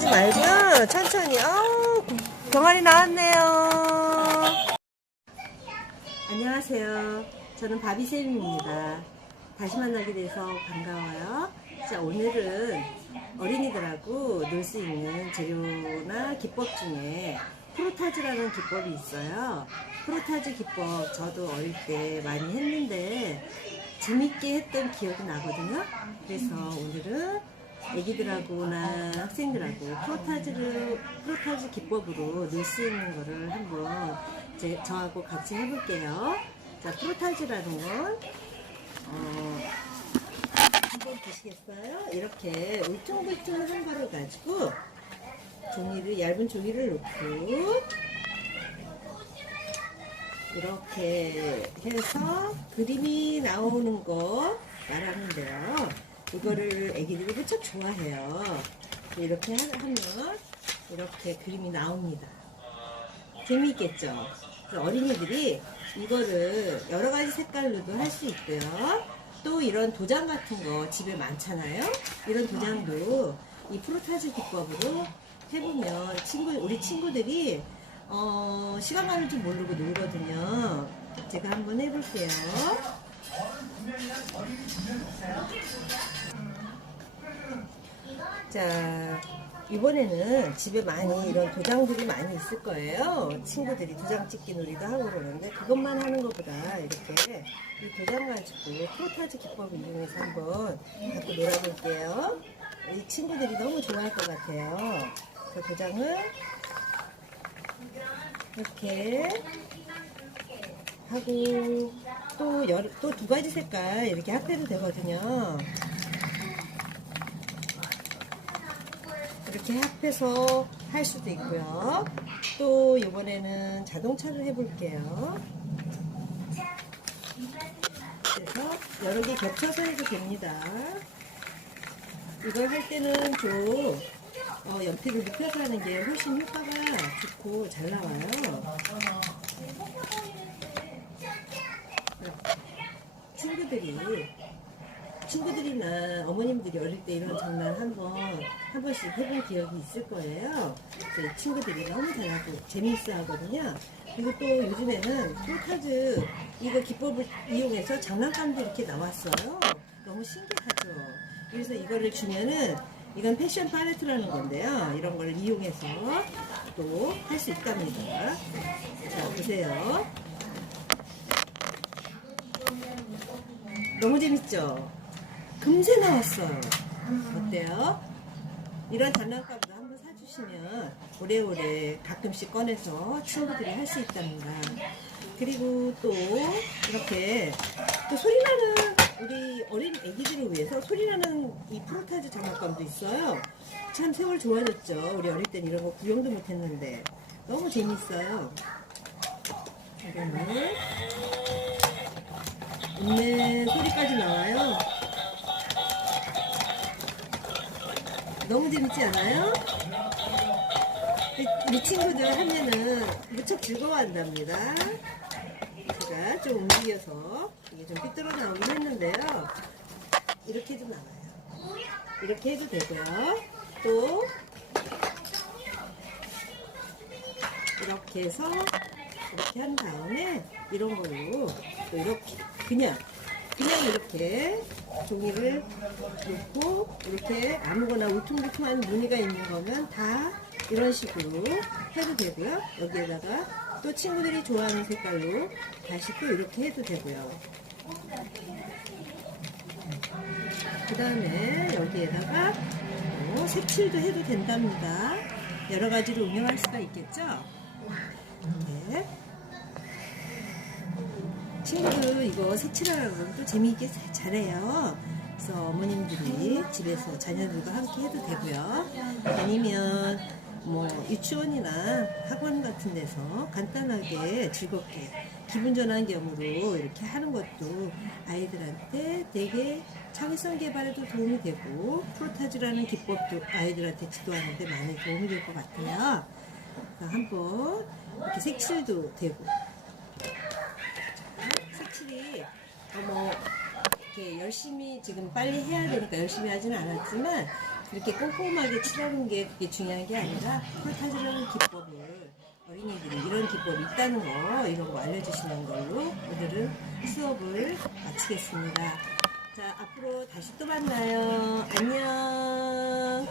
천천히, 천천히. 아우, 병아리 나왔네요. 안녕하세요. 저는 바비쌤입니다. 다시 만나게 돼서 반가워요. 자, 오늘은 어린이들하고 놀 수 있는 재료나 기법 중에 프로타즈라는 기법이 있어요. 프로타즈 기법 저도 어릴 때 많이 했는데 재밌게 했던 기억이 나거든요. 그래서 오늘은 애기들하고나 학생들하고 프로타즈를 프로타즈 기법으로 놀수 있는 거를 한번 제, 저하고 같이 해볼게요. 자, 프로타즈라는 건 어, 한번 보시겠어요? 이렇게 울퉁불퉁한 거를 가지고 종이를 얇은 종이를 놓고 이렇게 해서 그림이 나오는 거 말하는데요. 이거를 애기들이 무척 좋아해요. 이렇게 하- 하면 이렇게 그림이 나옵니다. 재미있겠죠? 어린이들이 이거를 여러 가지 색깔로도 할 수 있고요. 또 이런 도장 같은 거 집에 많잖아요. 이런 도장도 이 프로타즈 기법으로 해보면 친구 우리 친구들이 어, 시간 가는 줄 모르고 놀거든요. 제가 한번 해볼게요. 자, 이번에는 집에 많이 이런 도장들이 많이 있을 거예요. 친구들이 도장 찍기 놀이도 하고 그러는데 그것만 하는 것보다 이렇게 이 도장 가지고 프로타즈 기법을 이용해서 한번 갖고 놀아볼게요. 이 친구들이 너무 좋아할 것 같아요. 그 도장을 이렇게 하고 또 또 두 가지 색깔 이렇게 합해도 되거든요. 이렇게 합해서 할 수도 있고요. 또 이번에는 자동차를 해볼게요. 그래서 여러 개 겹쳐서 해도 됩니다. 이걸 할 때는 좀 어, 연필을 눕혀서 하는 게 훨씬 효과가 좋고 잘 나와요. 친구들이 친구들이나 어머님들이 어릴 때 이런 장난 한번 한 번씩 해본 기억이 있을 거예요. 이 친구들이 너무 잘하고 재미있어 하거든요. 그리고 또 요즘에는 프로타즈 이거 기법을 이용해서 장난감도 이렇게 나왔어요. 너무 신기하죠. 그래서 이거를 주면은 이건 패션 팔레트라는 건데요. 이런 걸 이용해서 또 할 수 있답니다. 자, 보세요. 너무 재밌죠? 금세 나왔어요. 어때요? 이런 장난감도 한번 사주시면 오래오래 가끔씩 꺼내서 친구들이 할 수 있답니다. 그리고 또 이렇게 또 소리나는 우리 어린 애기들을 위해서 소리나는 이 프로타즈 장난감도 있어요. 참 세월 좋아졌죠. 우리 어릴 땐 이런 거 구경도 못했는데 너무 재밌어요. 이거는 음내 소리까지 나와요. 너무 재밌지 않아요? 이- 우리 친구들 하면은 무척 즐거워한답니다. 제가 좀 움직여서 이게 좀 삐뚤어 나오긴 했는데요. 이렇게 도 나와요. 이렇게 해도 되고요. 또 이렇게 해서 이렇게 한 다음에 이런 걸로 또 이렇게 그냥 그냥 이렇게 종이를 놓고 이렇게 아무거나 울퉁불퉁한 무늬가 있는 거면 다 이런 식으로 해도 되고요. 여기에다가 또 친구들이 좋아하는 색깔로 다시 또 이렇게 해도 되고요. 그 다음에 여기에다가 뭐 색칠도 해도 된답니다. 여러 가지로 응용할 수가 있겠죠? 네. 친구들 이거 색칠하라고 그러면 또 재미있게 잘- 잘해요. 그래서 어머님들이 집에서 자녀들과 함께 해도 되고요. 아니면 뭐 유치원이나 학원 같은 데서 간단하게 즐겁게 기분 전환 겸으로 이렇게 하는 것도 아이들한테 되게 창의성 개발에도 도움이 되고 프로타즈라는 기법도 아이들한테 지도하는데 많이 도움이 될 것 같아요. 한번 이렇게 색칠도 되고 색칠이 어 뭐 이렇게 열심히 지금 빨리 해야 되니까 열심히 하지는 않았지만 이렇게 꼼꼼하게 칠하는 게 그게 중요한 게 아니라 폴타지라는 기법을 어린이들이 이런 기법이 있다는 거 이런 거 알려주시는 걸로 오늘은 수업을 마치겠습니다. 자 앞으로 다시 또 만나요. 안녕.